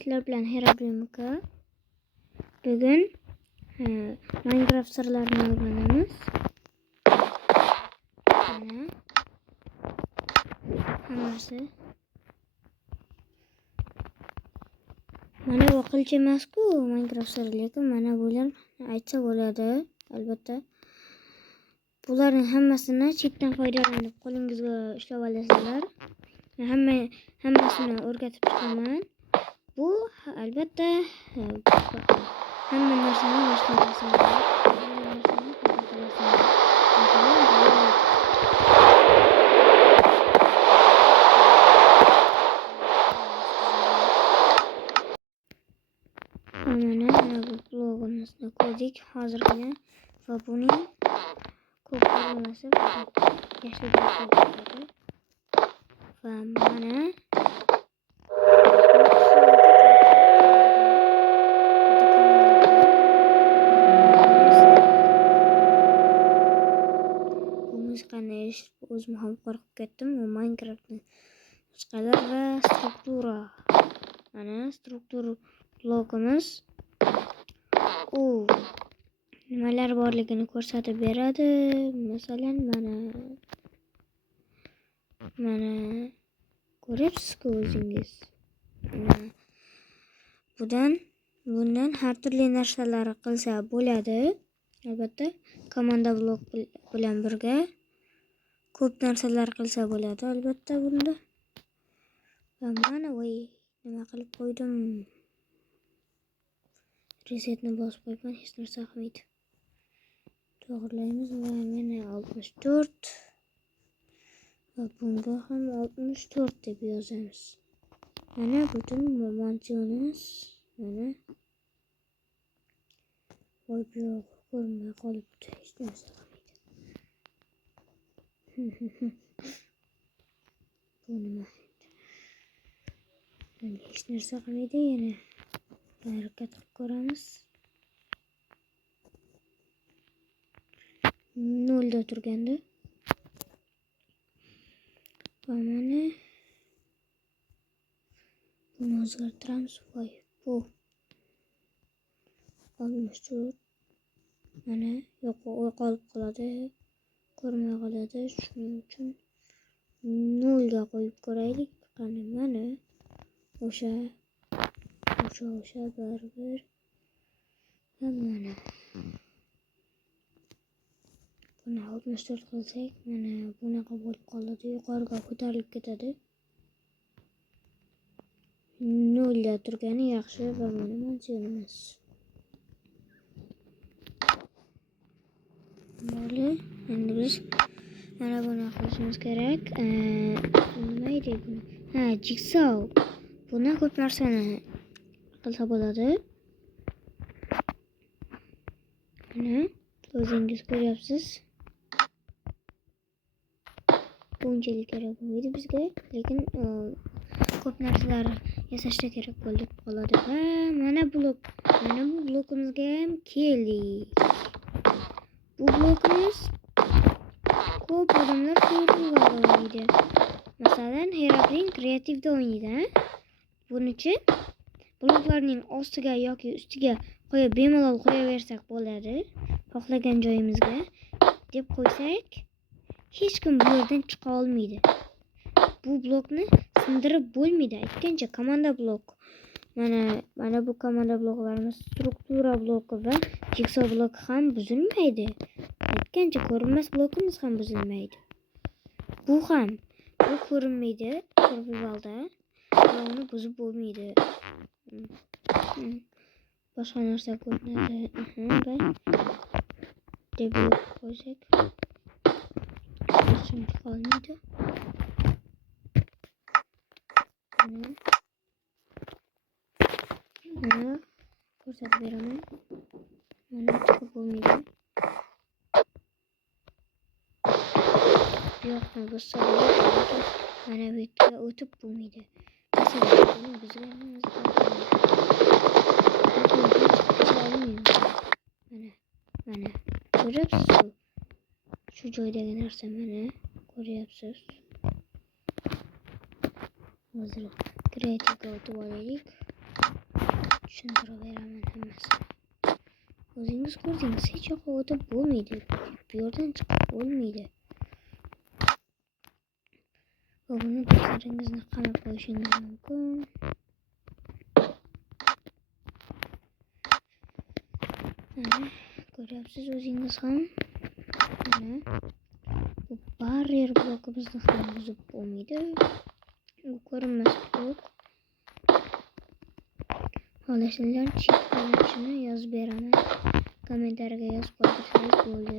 sizlar bilan Herobrine aka. Bugun Minecraft sirlarini o'rganamiz. Mana hammasi. Mana bu qilcha emas-ku Minecraft siri, lekin mana bular aytsa bo'ladi, albatta. Bularning hammasini chetdan foydalanib qo'lingizga ushlab olasizlar. Hammasini o'rgatib chiqaman. Bu albatta hamma narsani boshqarasiz. Mana bu blogimizni ko'rdik hozirgina va buning ko'p formulasi yashil bo'ladi. Va mana bu muzikani eshitib o'zim ham qo'rqib ketdim. U Minecraftni nusxalar va struktura. Mana struktura blokimiz u nimalar borligini ko'rsatib beradi. Masalan, mana ko'ryapsiz-ku o'zingiz. Bundan har turli narsalar qilsa bo'ladi. Albatta, komanda blok bilan birga ko'p narsalar qilsa bo'ladi albatta bunda. Va mana voy nima qilib qo'ydim. Resetni bosib qo'yman, hech narsa qilmaydi. To'g'rilaymiz va mana 64 va bunga ham 64 deb yozamiz. Mana butun mansionimiz mana voy bu ko'rinmay qolibdi, hech narsa qilmaydi. Bu nima? Hech narsa qilmaydi yana. Harakat qilib ko'ramiz. 0 da turganda. Va mana buni o'zgartiramiz. Voy, bu 64. Mana yo'qolib qoladi, ko'rmay qoladi. Shuning uchun 0 ga qo'yib ko'raylik. Qani mana o'sha baribir. Mana buni 64 qilsak, mana bunaqa bo'lib qoladi, yuqoriga ko'tarilib ketadi. 0 da turgani yaxshi va mana mansionimiz. Bo'ldi. Endi biz mana buni qilishimiz kerak. Nima edi bu? Jigsaw. Buni ko'p narsani qilsa bo'ladi. Mana o'zingiz ko'ryapsiz. Bunchalik kerak bo'lmaydi bizga, lekin ko'p narsalar yasashda kerak bo'lib qoladi. Va mana bu blokimizga ham keldik. Bu blokimiz ko'p odamlar ko'ruvga o'ynaydi. Masalan, Herobrine kreativda o'ynaydi. Bunichi bloklarning ostiga yoki ustiga qo'yib bemalol qo'yaversak bo'ladi. Xohlagan joyimizga deb qo'ysak, hech kim bu yerdan chiqa olmaydi. Bu blokni sindirib bo'lmaydi. Aytgancha komanda blok. Mana bu komanda bloklarimiz struktura bloki va jigsaw bloki ham buzilmaydi. Aytgancha ko'rinmas blokimiz ham buzilmaydi. Bu ko'rinmaydi survivalda va uni buzib bo'lmaydi. Boshqa narsa ko'rinadi. Deb qo'ysak shuncha qolmaydi. Mana ko'rsatib beraman. Mana chiqib bo'lmaydi. Yo'qmi bo'lsa mana bu yerga o'tib bo'lmaydi. Masalan, buzganimiz mana ko'ryapsiz-ku? Shu joydagi narsa mana ko'ryapsiz. Hozir kreativga o'tib olaylik. tushuntiraverman hammasini. O'zingiz ko'rdingiz, hech yoqqa o'tib bo'lmaydi. Bu yerdan chiqib bo'lmaydi. Va buni do'stlaringizni qamab qo'yishingiz mumkin. Mana ko'ryapsiz o'zingiz ham. Mana bu barrier blokimizni ham buzib bo'lmaydi. Bu ko'rinmas blok. Xohlasanglar cheat kodini yozib beraman. Kommentariyaga yozib qoldirsangiz bo'ldi.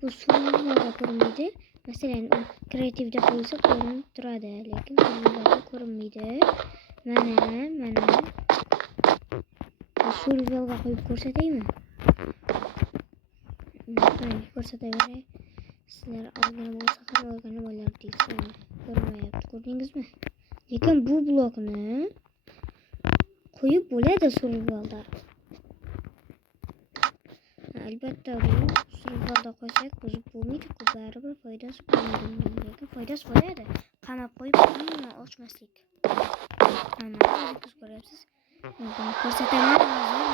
Bu survivalda ko'rinmaydi. Masalan, u kreativda qo'ysa ko'rinib turadi, lekin survivalda ko'rinmaydi. Mana. Bu survivalga qo'yib ko'rsataymi? Ko'rsataveray. Sizlar olgan bo'lsa ham olgan bo'lar deysiz. Ko'rmayapti, ko'rdingizmi? Lekin bu blokni qo'yib bo'ladi survivalda. Albatta bu survivalda qo'ysak buzib bo'lmaydi, baribir foydasi bo'lmaydi. Lekin foydasi bo'ladi. Qamab qo'yib hamma ochmaslik. Mana o'zingiz ko'ryapsiz. Buni ko'rsataman hozir.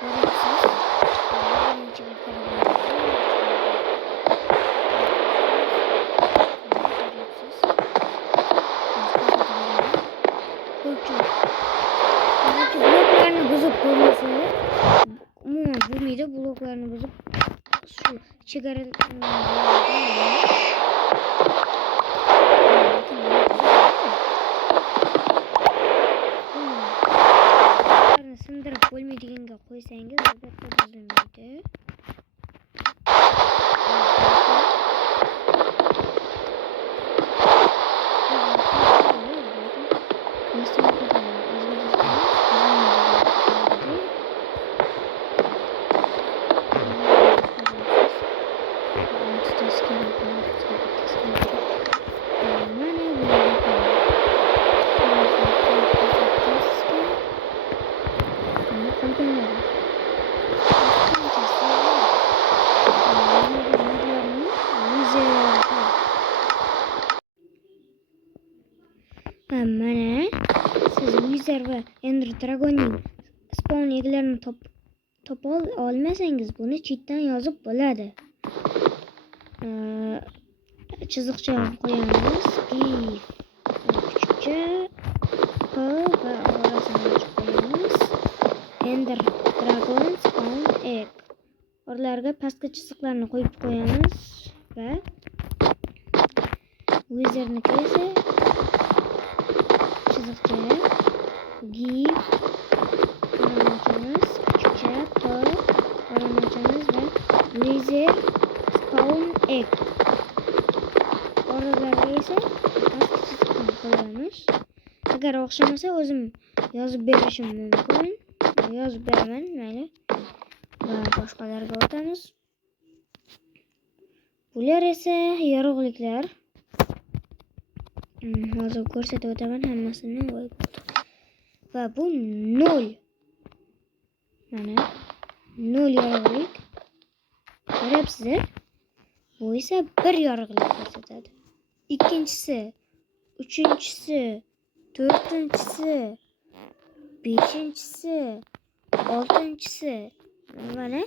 Ko'ryapsiz. Bloklarni buzib bo'lmasa, umuman bo'lmaydi. Bloklarni buzib shu chegaralarni sindirib bo'lmaydiganga qo'ysangiz albatta buzilmaydi. Mana siz Wizard va Ender Dragonning spawn eglarini topa olmasangiz buni cheatdan yozib bo'ladi. Chiziqcha qo'yamiz. Kuchukcha P va orasini qo'yamiz. Ender Dragon spawn egg. Oralarga pastki chiziqlarni qo'yib qo'yamiz va Wizardniki esa chiziqcha give ochamiz, kuchukcha P ochamiz va Wizard spawn egg. Oralarga esa pastki chiziqni qo'yamiz. Agar o'xshamasa o'zim yozib berishim mumkin. Yozib beraman, mayli. Va boshqalarga o'tamiz. Bular esa yorug'liklar. Hozir ko'rsatib o'taman hammasini. Va bu 0. Mana 0 yorug'lik. Ko'ryapsizlar? Bu esa 1 yorug'lik ko'rsatadi. Ikkinchisi, uchinchisi, to'rtinchisi, beshinchisi, oltinchisi. Mana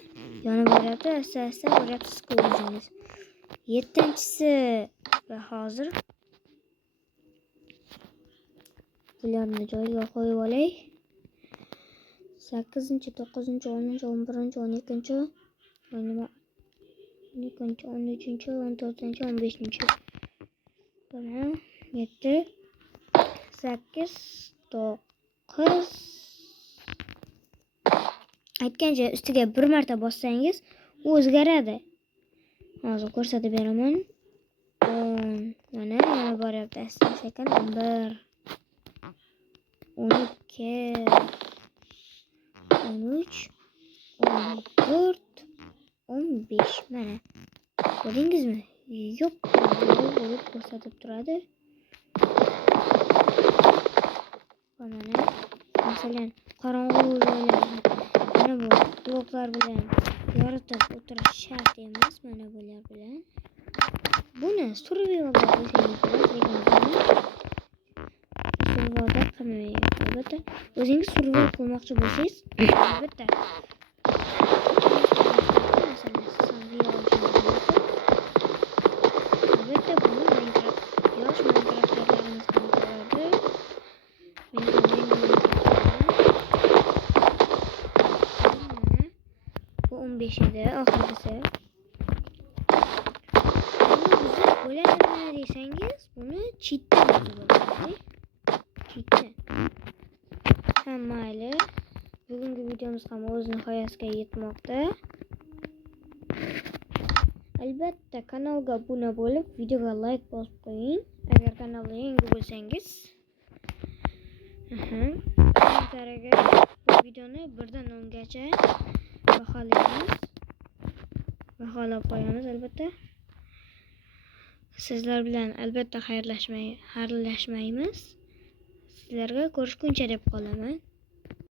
yonib boryapti, asta-asta ko'ryapsiz-ku o'zingiz. 7-si va hozir bularni joyiga qo'yib olay. 8-chi, 9-chi, 10-chi, 11-chi, 12-chi, 12-chi, 13-chi, 14-chi, 15-chi. Mana 7, 8, 9. Aytgancha ustiga bir marta bossangiz u o'zgaradi. Hozir ko'rsatib beraman. 10. Mana yana boryapti asta-sekin. 11, 12, 13, 14, 15. Mana ko'rdingizmi? Yo'q, bo'lib ko'rsatib turadi. Mana masalan qorong'u joylarni mana bu bloklar bilan yoritib o'tirish shart emas. Mana bular bilan buni survivalda qo'ysangiz bo'ladi, lekin survivalda albatta o'zingiz survival qilmoqchi bo'lsangiz, albatta albatta buni Minecraft yosh Minecraftlarimiz ham ko'radi. Bu 15 edi oxirgisi. Bo'ladimi desangiz, buni cheatdan bo'ladi. Cheatdan. Ha, mayli. Bugungi videomiz ham o'z nihoyasiga yetmoqda. Albatta kanalga obuna bo'lib, videoga like bosib qo'ying. Agar kanalga yangi bo'lsangiz. Kommentariyaga bu videoni 1 dan 10 gacha baholab qo'yamiz albatta. Sizlar bilan albatta xayrlashmaymiz. Sizlarga ko'rishguncha deb qolaman.